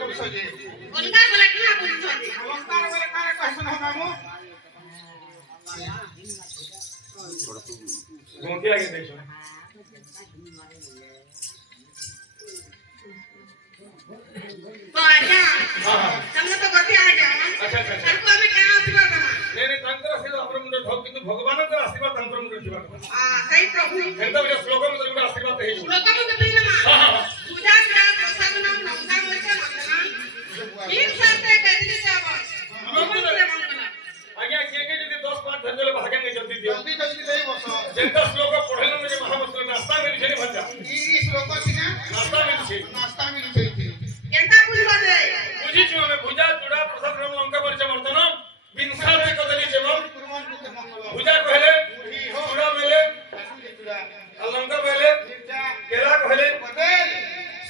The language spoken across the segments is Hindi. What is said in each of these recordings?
କରୁଛ ଯେ অলঙ্কার বলে কিনা বুঝছনি অলঙ্কার বলে কারে কইছ না মামু गोंती आगे देखो तो आजा हां तुमने तो गति आ गया अच्छा ताको हमें क्या आशीर्वाद देना नहीं तंत्र आशीर्वाद हमर मुंडे ठोक किंतु भगवान का आशीर्वाद तंत्र मुंडे दिबा सही प्रभु एंता बे श्लोक में तुमरा आशीर्वाद है श्लोक में कभी ना हां पूजा पूजा प्रसाद नाम नमस्कार होते मंगला ठीक साथे कहते से आवाज आज्ञा के जदी 10 पाठ धर देले भागे नहीं जल्दी दियो जल्दी जल्दी सही बस जेंता श्लोक पढ़ेला मुझे महावस्त्र नाश्ता में छे भजा ई श्लोक सिना नाश्ता में छे नाश्ता में छै केंता बुझबा दे बुझी छु हमें भुजा चूड़ा प्रसाद नाम लंका परिचय वर्तन बिनसा में कदली जेवम कुर्बान के मंगल भुजा कहले चूड़ा मेले चूड़ा अलंका पहले मिर्चा केला कहले पटेल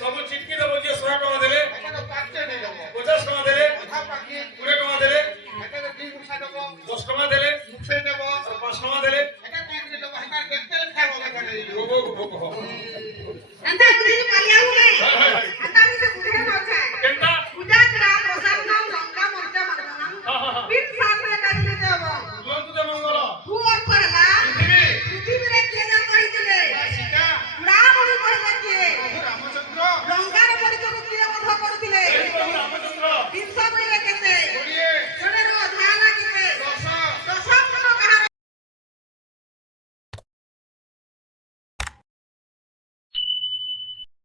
सब चिटकी दबो जे 100 टका देले এটা তো পাকতে নেই দেবো 50 टका देले কথা পাকি 20 टका देले এটা তো 3 মুসা দেবো 10 टका देले মুছে দেবো और 5 टका देले এটা কাটি দেবো এটা দেখতে খাবো না गो गो गो गो अंता बुझी पालिया हूं मैं